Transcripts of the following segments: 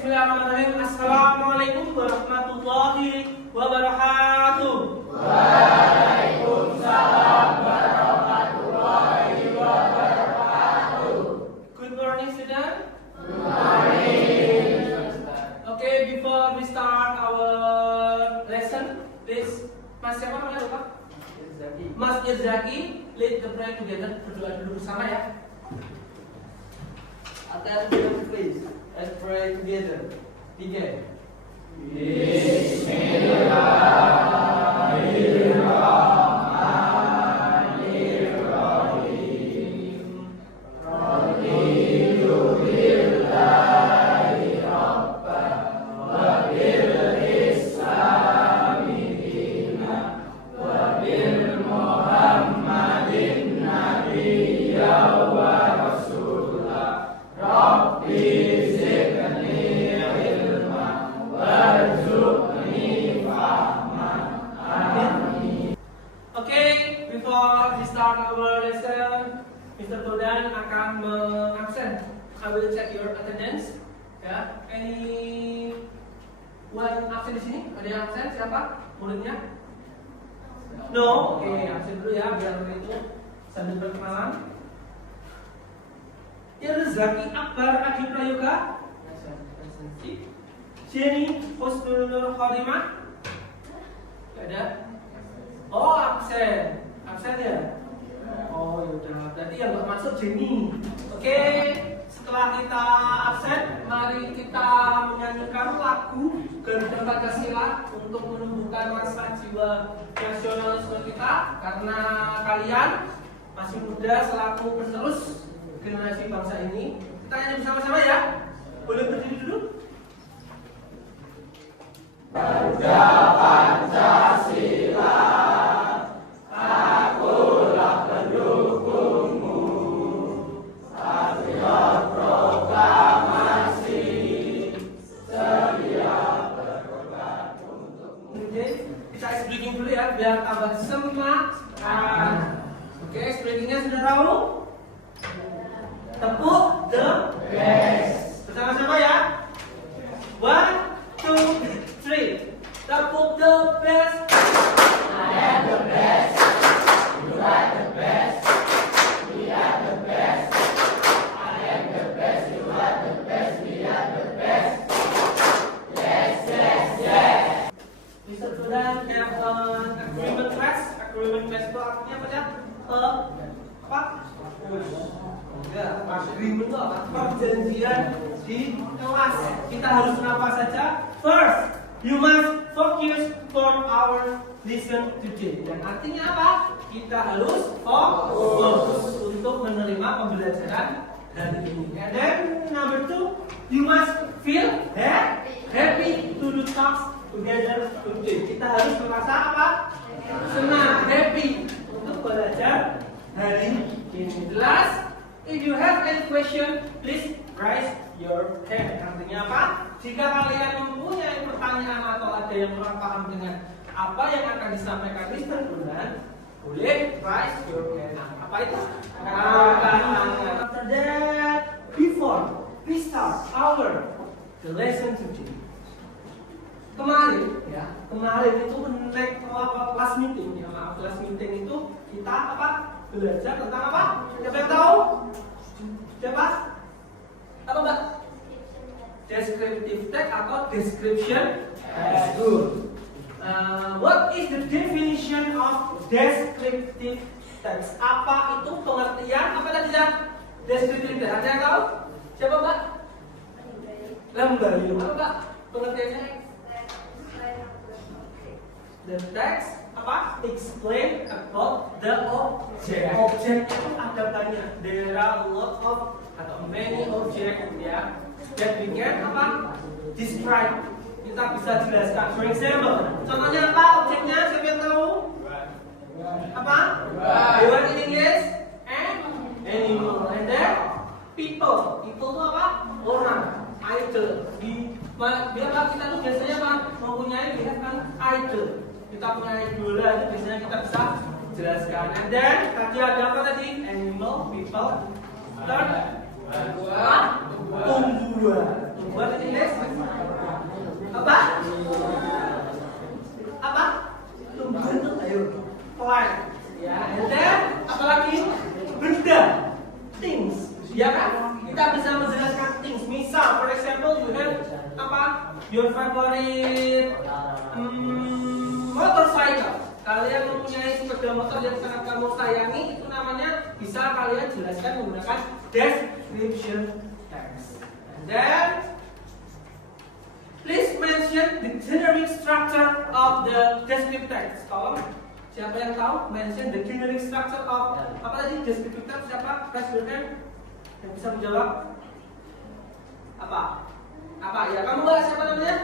bismillahirrahmanirrahim. Assalamualaikum warahmatullahi wabarakatuh. Waalaikumsalam warahmatullahi wabarakatuh. Good morning, student. Good morning. Okay, before we start our lesson, please, Mas siapa namanya lupa? Mas Irzaki, lead the prayer together. Berdoa dulu bersama ya. Attention please, let's pray together. Begin. Bismillahirrahmanirrahim. Raditu billahi rabban wa bil islami dinan wa bil muhammadin nabiyya wa rasulah. Rabbi zidni ilman warzuqni fahman. Amin. Okay, before we start our lesson, Mr. Todan akan mengabsen. I will check your attendance. Ya, any one absen di sini? Ada yang absen? Siapa? Muridnya? No. Oke, absen dulu ya, biar itu sambil berkenalan. Irzaki Akbar Adi Prayoga. Jenny Husnul Khotimah. Gak ada? Oh, absen. Absen ya? Oh, yaudah. Berarti yang nggak masuk Jenny. Oke, setelah kita absen, mari kita menyanyikan lagu Garuda Pancasila untuk menumbuhkan rasa jiwa nasionalisme kita. Karena kalian masih muda selaku penerus generasi bangsa ini. Kita nyanyi bersama-sama ya. Boleh berdiri dulu? Garuda Pancasila, akulah pendukungmu. Patriot proklamasi, sedia berkorban untukmu. Oke, kita ice breaking dulu ya, biar tambah semangat. Oke, ice breakingnya sudah tahu? Tepuk the best. Bersama-sama ya. 1, 2, 3. Tepuk the best. I am the best. You are the best. We are the best. I am the best. You are the best. We are the best. Yes, yes, yes. Mr. Tudan have agreement class. Agreement class itu artinya apa ya? Apa? Ya, agreement itu apa? Perjanjian di kelas. Kita harus apa saja? First, you must focus for our lesson today. Dan artinya apa? Kita harus fokus untuk menerima pembelajaran hari ini. And then number 2, you must feel happy to do tasks together today. Kita harus merasa apa? Senang, happy untuk belajar hari ini. Last, if you have any question, please raise your hand. Artinya apa? Jika kalian mempunyai pertanyaan atau ada yang kurang paham dengan apa yang akan disampaikan Mr. Tudan, boleh raise your hand. Apa itu? After that, before we start our the lesson today. Kemarin itu kelas meeting ya, kelas meeting itu kita apa? Belajar tentang apa? Siapa yang tahu? Siapa? Apa Mbak? Descriptive text atau description text. Good. What is the definition of descriptive text? Apa itu pengertian? Apa tadi ya? Descriptive text. Ada yang tahu? Siapa Mbak? Lembayu. Apa Mbak? Pengertiannya? The text apa? Explain about the object. Objek itu ada banyak. There are a lot of atau many object ya. That we can apa? Describe. Kita bisa jelaskan. For example, contohnya apa? Objeknya siapa yang tahu? Apa? Hewan in English? Animal. And then people. People itu apa? Orang. Idol. Biar kita tuh biasanya apa? Mempunyai idol. Kita punya idola itu biasanya kita bisa jelaskan. And then tadi ada apa tadi? Animal, people, third, tumbuhan. What in English? Apa? Apa? Tumbuhan tuh ayo. Plant. Ya, and then apa lagi? Benda. Things. Ya kan? Kita bisa menjelaskan things. Misal, for example, you have apa? Your favorite motorcycle. Kalian mempunyai sepeda motor yang sangat kamu sayangi, itu namanya bisa kalian jelaskan menggunakan description text. And then please mention the generic structure of the descriptive text. Tolong, siapa yang tahu mention the generic structure of apa tadi descriptive text? Siapa? Raise your hand. Yang bisa menjawab? Apa? Apa? Ya, kamu bahas siapa namanya?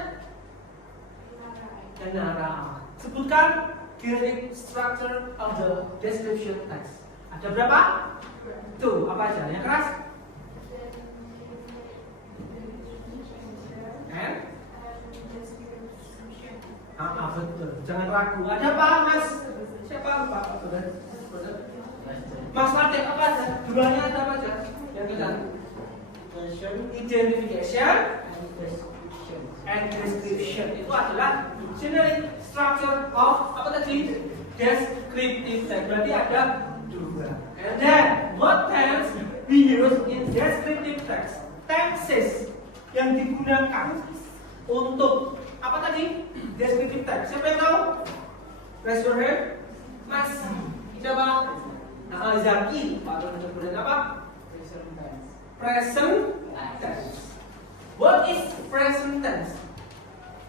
Nara. Sebutkan generic structure of the description text. Ada berapa? Tuh, apa aja? Yang keras? Betul. Jangan ragu. Ada apa, Mas? Siapa? Pak. Mas Latif, apa aja? Duanya ada apa aja? Yang kita identification and description. Itu adalah generic structure of apa tadi? Descriptive text. Berarti ada dua. And then what tense we use in descriptive text? Tenses yang digunakan untuk apa tadi? Descriptive text. Siapa yang tahu? Raise your hand. Mas. Siapa? Zaki. Kemudian apa? Present tense. What is present tense?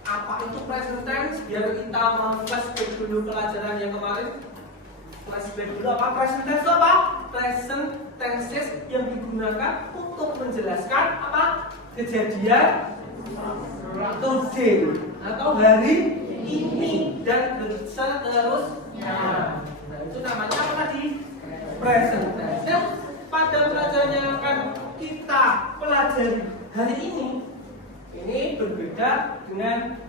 Apa itu present tense? Biar kita flashback dulu pelajaran yang kemarin. Flashback dulu apa? Present tense itu apa? Present tenses yang digunakan untuk menjelaskan apa? Kejadian today atau hari ini dan seterusnya. Nah, itu namanya apa tadi? Present tense. Nah, pada pelajaran yang akan kita pelajari hari ini berbeda dengan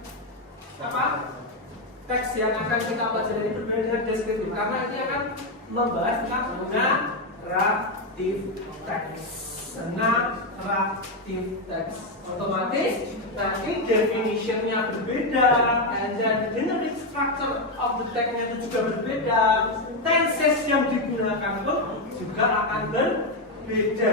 apa? Teks yang akan kita pelajari ini berbeda dengan deskriptif karena ini akan membahas tentang narratif teks. Narratif teks. Otomatis nanti definitionnya berbeda, dan generic structure of the text-nya itu juga berbeda. Tenses yang digunakan pun juga akan berbeda.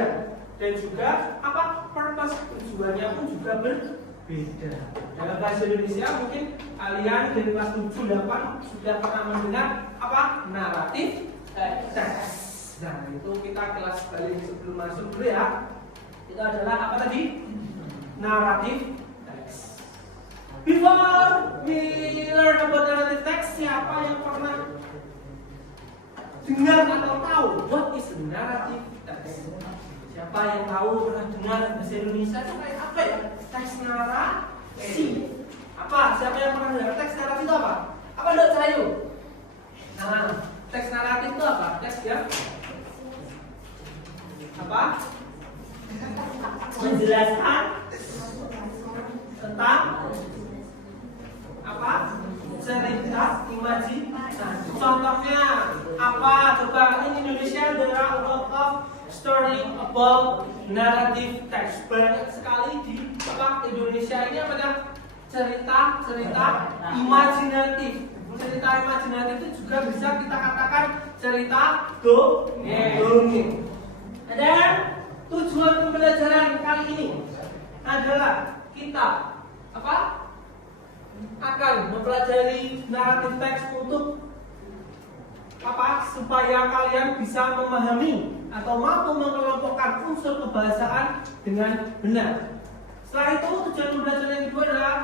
Dan juga apa purpose tujuannya pun juga berbeda. Dalam bahasa Indonesia mungkin kalian dari kelas 7 8 sudah pernah mendengar apa naratif teks. Nah, itu kita kelas kali sebelum masuk dulu ya. Itu adalah apa tadi? Naratif teks. Before we learn about narrative text, siapa yang pernah dengar atau tahu what is narrative text? Siapa yang tahu pernah dengar bahasa Indonesia itu kayak apa ya? Teks narasi. Apa? Siapa yang pernah dengar teks narasi itu apa? Apa Dok Cahayu? Nah, teks naratif itu apa? Teks ya? Apa? Menjelaskan tentang apa? Cerita imajinasi. Contohnya apa? Coba in Indonesia there are a lot of story about narrative text. Banyak sekali di apa Indonesia ini apa ya? Cerita imajinatif. Cerita imajinatif itu juga bisa kita katakan cerita dongeng. Dan tujuan pembelajaran kali ini adalah kita apa? Akan mempelajari naratif teks untuk apa? Supaya kalian bisa memahami atau mampu mengelompokkan unsur kebahasaan dengan benar. Setelah itu tujuan pembelajaran yang kedua adalah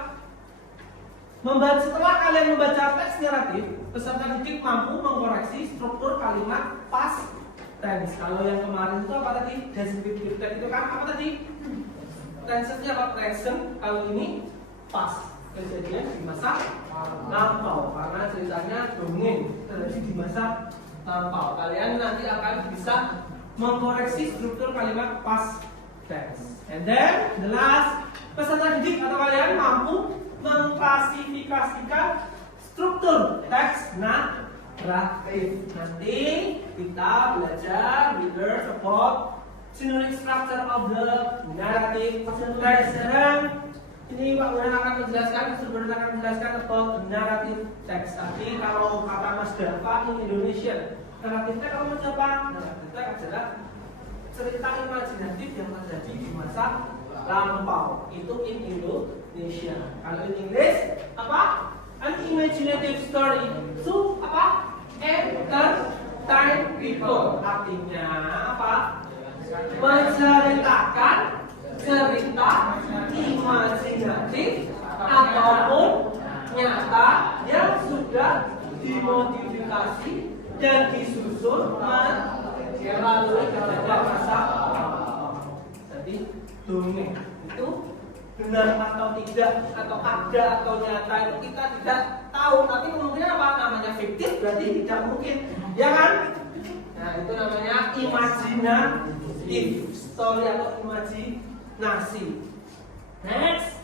setelah kalian membaca teks naratif, peserta didik mampu mengkoreksi struktur kalimat past tense. Kalau yang kemarin itu apa tadi? Descriptive text itu kan apa tadi? Tense-nya apa? Present. Kalau ini past. Kejadian di masa lampau karena ceritanya dongeng terjadi di masa lampau. Kalian nanti akan bisa mengkoreksi struktur kalimat past tense. And then the last, peserta didik atau kalian mampu mengklasifikasikan struktur teks naratif. Nanti kita belajar, we learn about generic structure of the narrative text. Dan ini Pak Bonan akan menjelaskan, Mr. Bonan akan menjelaskan about the narrative text. Tapi kalau kata Mas Dava in Indonesia, narrative text kalau Mas Dava, narrative text adalah cerita imajinatif yang terjadi di masa lampau. Itu in Indonesia. Kalau in English apa? An imaginative story to apa? Entertain people. Artinya apa? Menceritakan cerita imajinatif ataupun nyata yang sudah dimodifikasi dan disusun melalui berbagai masa. Jadi dongeng itu benar atau tidak, atau ada atau nyata itu kita tidak tahu, tapi kemungkinan apa? Namanya fiktif, berarti tidak mungkin, ya kan? Nah itu namanya imajinatif story atau imajinasi. Next.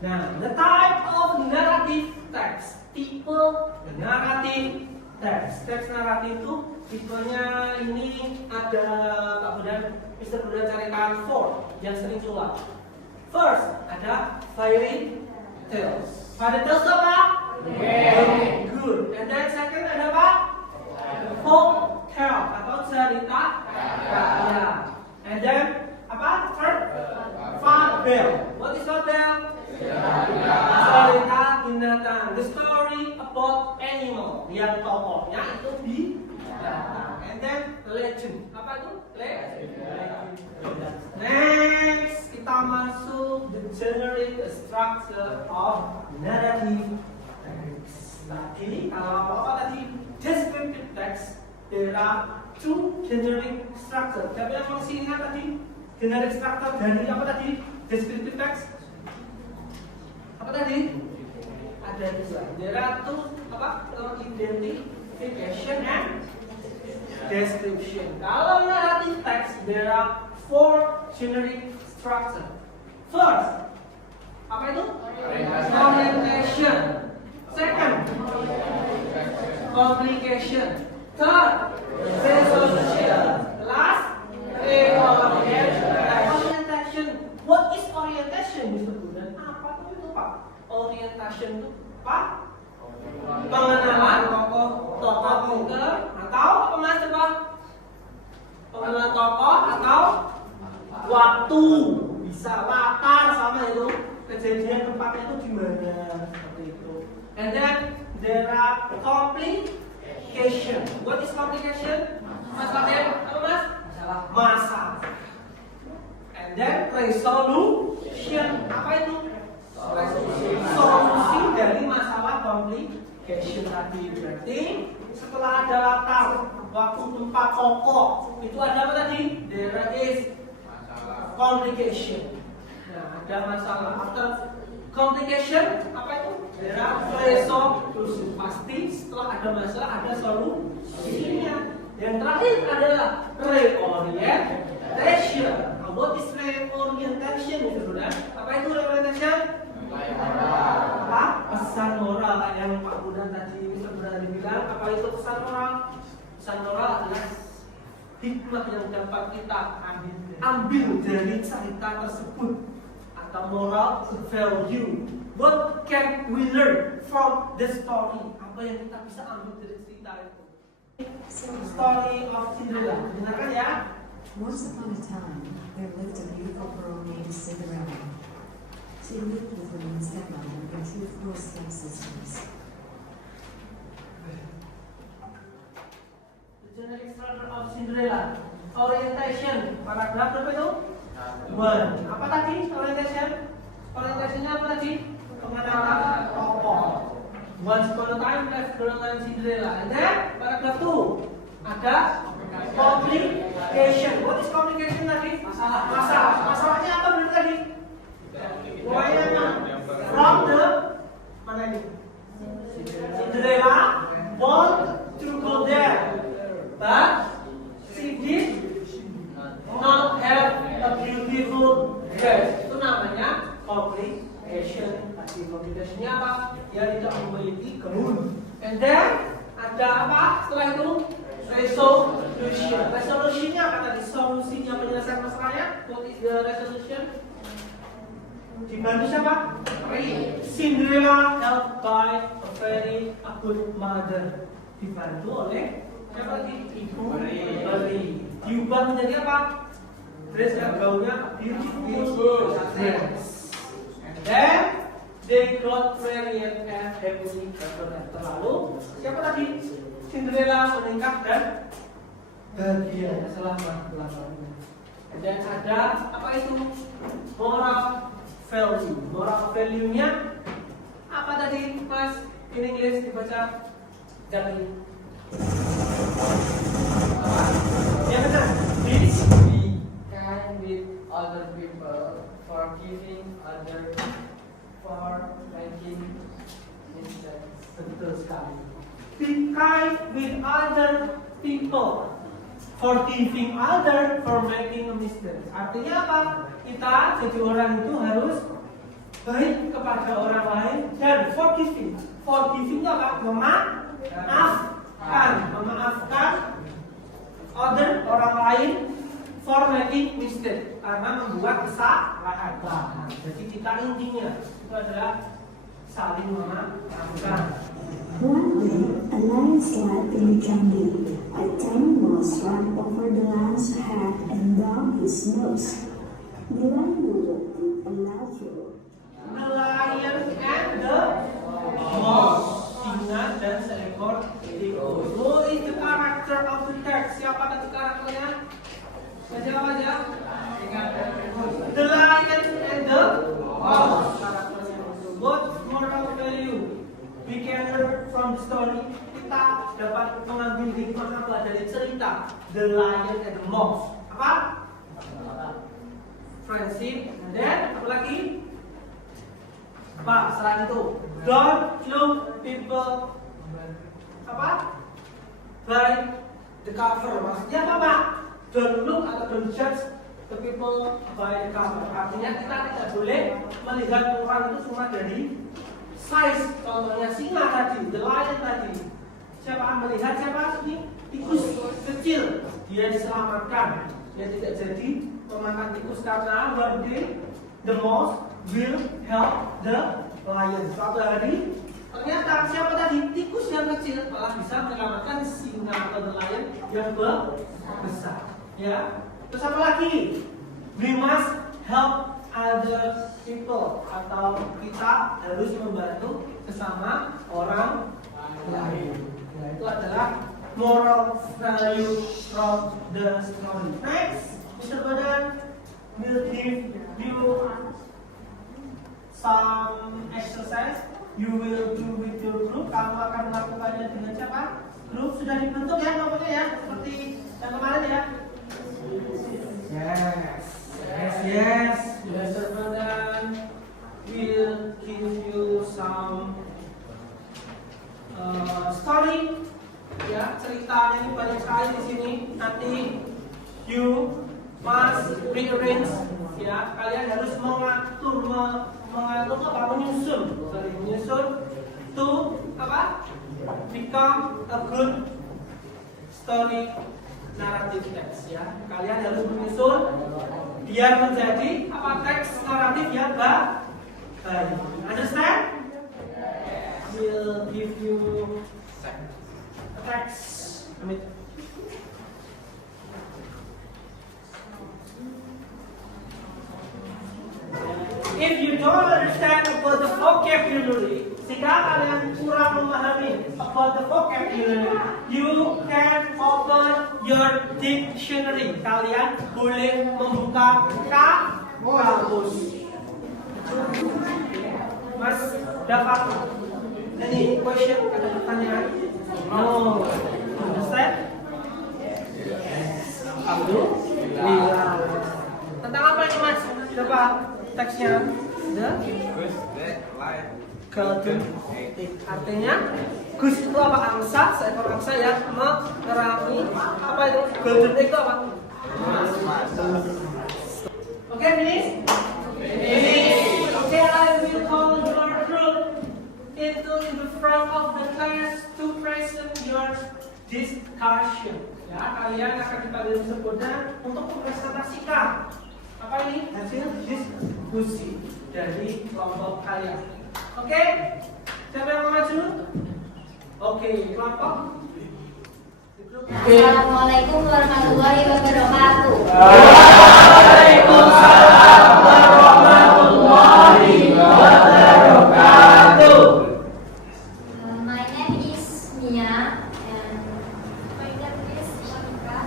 Nah, the type of narrative text, tipe narrative text. Teks naratif itu tipenya ini ada Pak Bonan, Mr. Bonan carikan 4 yang sering keluar. First ada fairy tales. Fairy tales itu apa? Very good. And then second ada apa? Folk tale atau cerita rakyat. And then apa? Third fable. What is fable? Cerita binatang. The story about animal yang tokohnya itu binatang. And then legend. Apa itu? Legend. Next kita masuk the generic structure of narrative text. Tadi kalau apa tadi? Descriptive text. There are 2 generic structure. Siapa yang masih ingat tadi? Generic structure dari apa tadi? Descriptive text. Apa tadi? Ada 2. There are 2 apa? Identification and description. Kalau narrative text, there are 4 generic structure. First, apa itu? Orientation. Second, complication. Third, resolution. Last, orientation. What is orientation, Mr. Budan? Apa itu Pak? Orientation itu apa? Pengenalan tokoh figur atau apa Mas Coba? Pengenalan tokoh atau waktu, bisa latar sama itu kejadian tempatnya itu di mana, seperti itu. And then there are complication. What is complication? Mas Fatir, apa Mas? Masalah. And then resolution. Apa itu? Solusi dari masalah complication tadi. Berarti setelah ada latar, waktu, tempat, tokoh, itu ada apa tadi? There is complication. Nah, ada masalah. After complication, apa itu? There are resolution. Pasti setelah ada masalah ada solusinya. Yang terakhir adalah reorientation. What is reorientation, Mr. Budan? Apa itu reorientation? Apa? Pesan moral yang Pak Budan tadi, Mr. Budan tadi bilang. Apa itu pesan moral? Pesan moral adalah hikmah yang dapat kita ambil dari cerita tersebut atau moral value. What can we learn from the story? Apa yang kita bisa ambil dari cerita itu? Story of Cinderella. Dengarkan ya. Once upon a time, there lived a beautiful girl named Cinderella. She lived with her own stepmother and 2 full stepsisters. The generic structure of Cinderella. Orientation. Paragraf berapa itu? 1. Apa tadi orientation? Orientationnya apa tadi? Pengenalan tokoh. Once upon a time, left girl named Cinderella. And then paragraf 2 ada complication. What is complication tadi? Masalah. Masalahnya apa berarti tadi? Pokoknya from the mana ini? Cinderella want to go there, but she did not have a beautiful dress. Itu namanya complication. Tadi complicationnya apa? Dia tidak memiliki gaun. And then ada apa setelah itu? Resolution. Resolutionnya apa tadi? penyelesaian masalahnya? What is the resolution? Dibantu siapa? Cinderella helped by a very good mother. Dibantu oleh siapa lagi? Ibu Peri. Diubah menjadi apa? Dress yang gaunnya beautiful dress. And then they got married and happily ever after. Lalu siapa tadi? Cinderella menikah dan bahagia selama lamanya. Dan ada apa itu? Moral value. Moral value-nya apa tadi? Mas in English dibaca dari. Ya benar. This Be kind with other people, forgiving other for making mistakes. betul sekali. Be kind with other people, forgiving other for making a mistake. Artinya apa? Kita jadi orang itu harus baik kepada orang lain dan forgiving. Forgiving itu apa? Memaafkan other orang lain for making mistake, karena membuat kesalahan. Jadi kita intinya itu adalah saling memaafkan. One day, a lion slept in a jungle. A tiny mouse ran over the lion's head and down his nose. The lion looked a ladder. The lion and the mouse. Singa dan seekor tikus. Who is the character of the text? Siapa tadi karakternya? Siapa aja? The lion and the mouse. What moral value we can learn from the story? Kita dapat mengambil hikmah apa dari cerita The Lion and the Mouse? Apa? Friendship. Dan apa lagi? Apa? Selain itu, don't look people apa? By the cover. Maksudnya apa, Pak? Don't look atau don't judge the people by the cover. Artinya kita tidak boleh melihat orang itu cuma dari size. Contohnya singa tadi, the lion tadi. Siapa melihat siapa ini? Tikus kecil. Dia diselamatkan. Dia tidak jadi memakan tikus karena one day the mouse will help the lion. Suatu hari ternyata siapa tadi? Tikus yang kecil malah bisa menyelamatkan singa atau the lion yang besar. Ya. Terus apa lagi? We must help other people, atau kita harus membantu sesama orang lain. Ya, itu adalah moral value from the story. Next, Mr. Badan will give you some exercise. You will do with your group. Kamu akan melakukannya dengan siapa? Grup sudah dibentuk ya, pokoknya ya, seperti yang kemarin ya. Yes. Mr. Badan will give you some story. Ya, ceritanya ini banyak sekali di sini. Nanti you must rearrange. Ya, kalian harus mengatur apa? Menyusun to apa? Become a good story narrative text. Ya, kalian harus menyusun biar menjadi apa? Teks naratif yang baik. Understand? We'll give you a text. If you don't understand about the vocabulary, jika kalian kurang memahami about the vocabulary, you can open your dictionary. Kalian boleh membuka kamus. Mas, dapat any question? Ada pertanyaan? No. Understand? Alhamdulillah. Tentang apa ini, Mas? Coba teksnya. Golden Egg. Artinya Gus itu apa? Angsa, seekor angsa yang menerangi apa itu? Golden Egg itu apa? Oke, finish? Finish. Oke, I will call your group into the front of the class to present your discussion. Ya, kalian akan dipanggil sebutnya untuk mempresentasikan apa ini hasil diskusi dari kelompok kalian. Oke, siapa yang mau maju? Oke, kelompok. Assalamualaikum warahmatullahi wabarakatuh. Waalaikumsalam warahmatullahi wabarakatuh. My name is Mia and my name is Monica.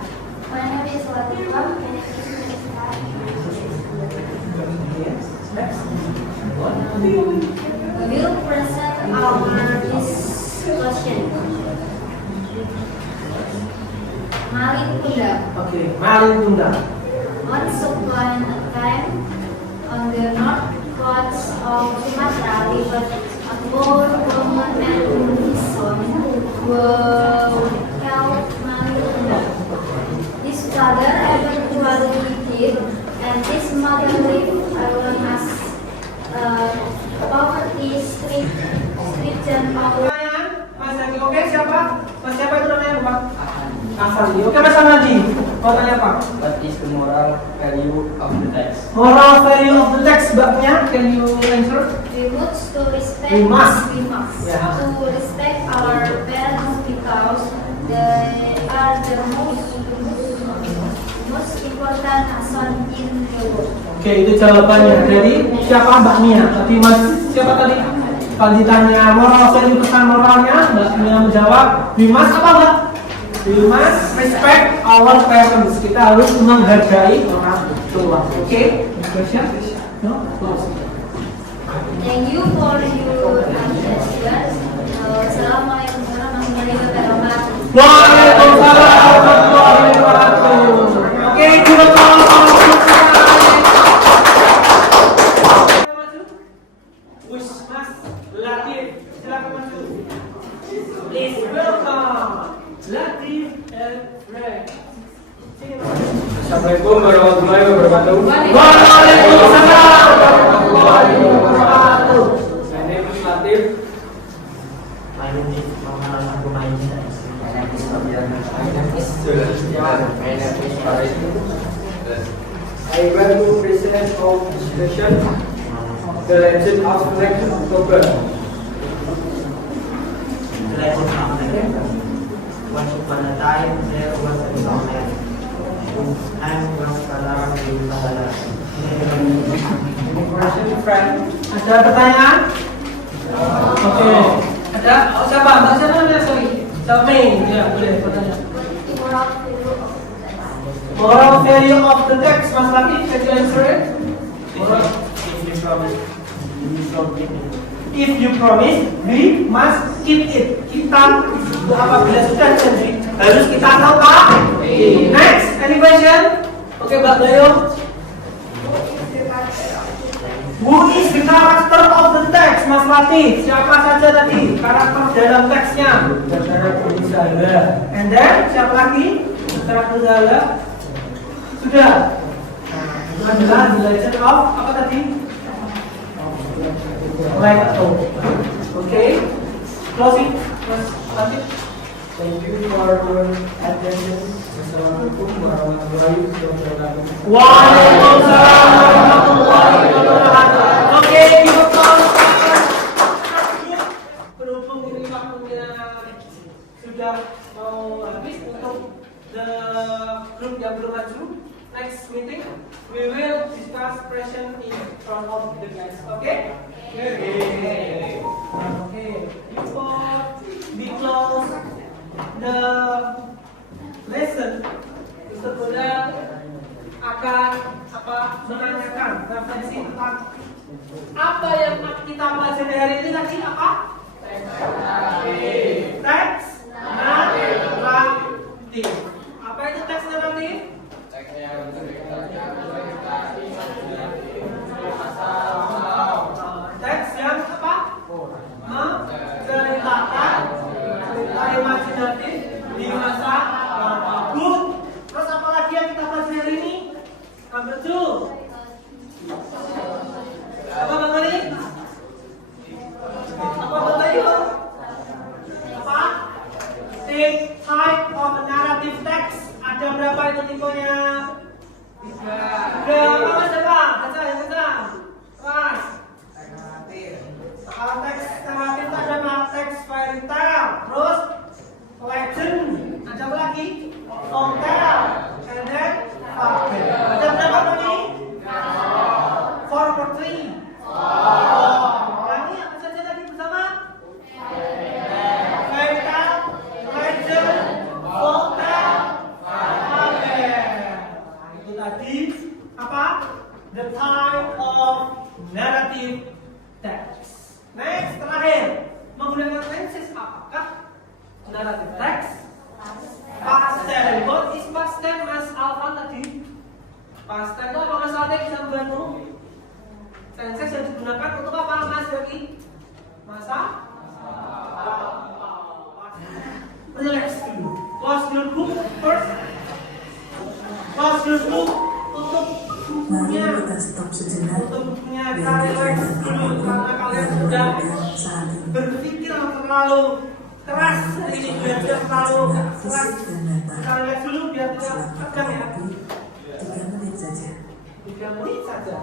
My name is Latifah. We will present our discussion. Malin Kunda. Oke, Malin Kunda. Once upon a time, on the north coast of Sumatra lived a poor woman and his son were called Malin Kunda. His father eventually died, and his mother lived alone as poverty-stricken power. Pertanyaan, Mas Zaki. Oke, siapa? Mas siapa itu namanya, Pak? Asali. Oke, Mas Amadi. Mau tanya apa? What is the moral value of the text? Moral value of the text, Mbaknya. Can you answer? We must to respect. We must. Yeah. To respect our parents because they are the most important person in the world. Oke, itu jawabannya. Jadi siapa Mbak Mia? Tadi Mas siapa tadi? Kalau ditanya moral value, pesan moralnya, Mbak Mia menjawab, we must apa Mbak? We must respect our parents. Kita harus menghargai orang tua. Oke? Next question? No? Close. Thank you for your attention. Assalamualaikum warahmatullahi wabarakatuh. Waalaikumsalam warahmatullahi wabarakatuh. Oke, kita Wismas Latif, silakan maju. Please welcome Latif and Frank. Assalamualaikum warahmatullahi wabarakatuh. Waalaikumsalam warahmatullahi wabarakatuh. My name is Latif. My name is Muhammad Al-Humaydi. My name is Fabian. My name is Julian. My name is Farid. I want to present our discussion the legend of Black October. The legend of the Dragon. Once upon a time, there was a young man whose name was Kalara bin Kalara. Question, Frank. Ada pertanyaan? Oke. Ada? Oh, siapa? Mbak siapa namanya? Sorry. Mei. Ya, boleh bertanya. Moral value of the text, Mas Latif, can you answer it? Moral. If you promise, we must keep it. Kita apabila sudah janji harus kita tepati. Next, any question? Oke, Mbak Dayo. Who is the character of the text, Mas Latif? Siapa saja tadi karakter dalam teksnya? And then siapa lagi? Karakter dalam sudah. Itu adalah the legend of apa tadi? Black October. Okay. Closing. Mas Latif. Thank you for your attention. Assalamualaikum warahmatullahi wabarakatuh. Waalaikumsalam warahmatullahi wabarakatuh. Oke, kita berhubung ini waktunya sudah mau habis untuk the group yang belum maju. Next meeting, we will discuss present in front of the guys. Okay? Okay. Before we close the lesson, Mr. Buddha akan menanyakan refleksi tentang apa yang kita pelajari hari ini tadi apa? Teks narratif. Apa itu teks narratif? Teks yang apa? Menceritakan cerita imajinatif di masa lalu. Terus apa lagi yang kita pelajari hari ini? Number 2. Apa Bang Ali? Apa Bang Bayu? Apa? Take time Udah, apa coba? Baca yang kencang. Keras. Kalau teks tematik itu ada teks fairy tale, terus legend, ada apa lagi? Folktale, and then fable. Ada berapa tadi? 4 per 3. Nyanyi apa saja tadi bersama? Fairy tale, legend, folktale, fable. Itu tadi apa? The type of narrative text. Next, terakhir, menggunakan tenses apakah narrative text? Past tense. What is past tense, Mas Alvan tadi? Past tense itu apa Mas Alvan bisa membantu? Tenses yang digunakan untuk apa Mas Yogi? Masa? Relax dulu. Close your book first. Close your book untuk Mari bukunya. kita stop sejenak Untuk bukunya dan kita relax dulu karena kalian sudah saat ini. berpikir terlalu keras hari ini, biar tidak terlalu keras. Fisik dan mental. Kita relax dulu biar tidak tegang ya. 3 menit saja. 3 menit saja.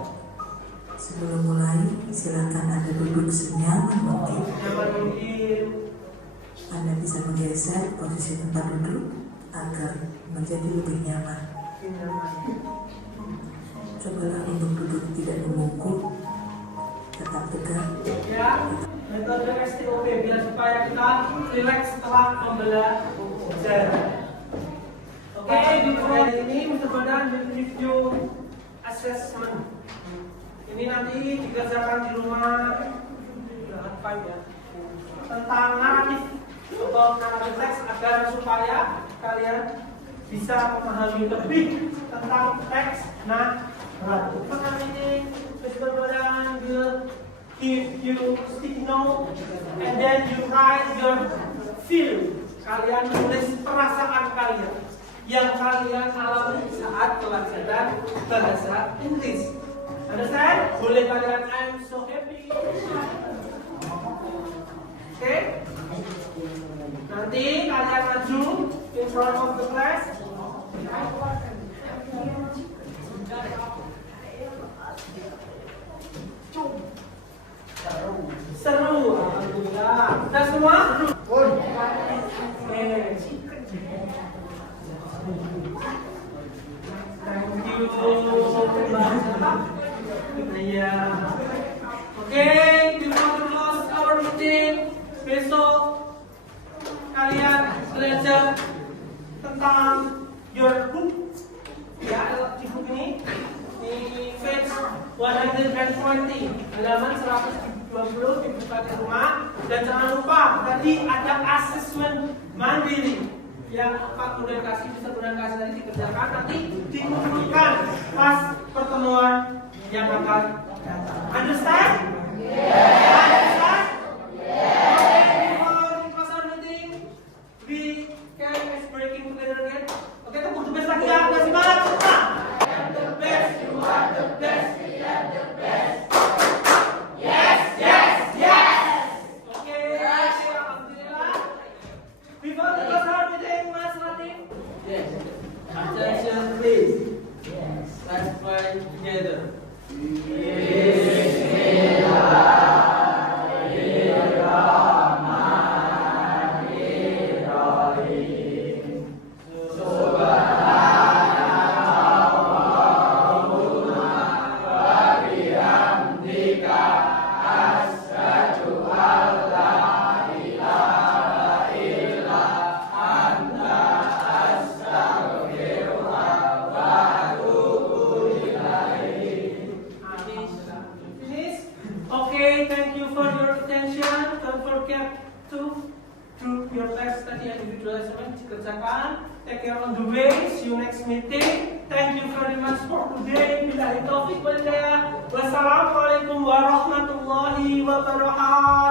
Sebelum mulai, silakan Anda duduk senyaman mungkin. Nyaman mungkin. Anda bisa menggeser posisi tempat duduk agar menjadi lebih nyaman. Cobalah untuk duduk tidak membungkuk, tetap tegak. Ya, metode STOP biar supaya kita relax setelah membelah sejarah. Oke, di hari ini Mr. Badan will give you assessment. Ini nanti dikerjakan di rumah, ya, tentang naratif atau naratif teks agar supaya kalian bisa memahami lebih tentang teks naratif. Karena ini Mr. Badan will give you sticky note and then you write your feel. Kalian menulis perasaan kalian yang kalian alami saat pelajaran bahasa Inggris. Understand? Boleh kalian I'm so happy. Oke? Nanti kalian maju in front of the class. Seru, alhamdulillah. Sudah semua? Oke. Thank you. Iya. Oke, before we close our meeting, besok kalian belajar tentang your book. Ya, di buku ini di page 120, halaman 120 dibuka di rumah. Dan jangan lupa tadi ada assessment mandiri yang Pak Bunda kasih, bisa Bunda kasih tadi dikerjakan, nanti dikumpulkan pas pertemuan yang akan datang. Understand? Understand? Okay, before we close our meeting, we can is breaking together again. Oke, tepuk the best lagi ya, kasih semangat semua. I am the best, you are the best, we are the best. Yes, yes, yes. Oke, alhamdulillah. Before we close our meeting, Mas Latif. Yes. Attention please. Yes. Let's pray together. Finish? Okay, thank you for your attention. Don't forget to do your best tadi individual assignment dikerjakan. Take care on the way. See you next meeting. Thank you very much for today. Billahi taufiq wal hidayah. Wassalamualaikum warahmatullahi wabarakatuh.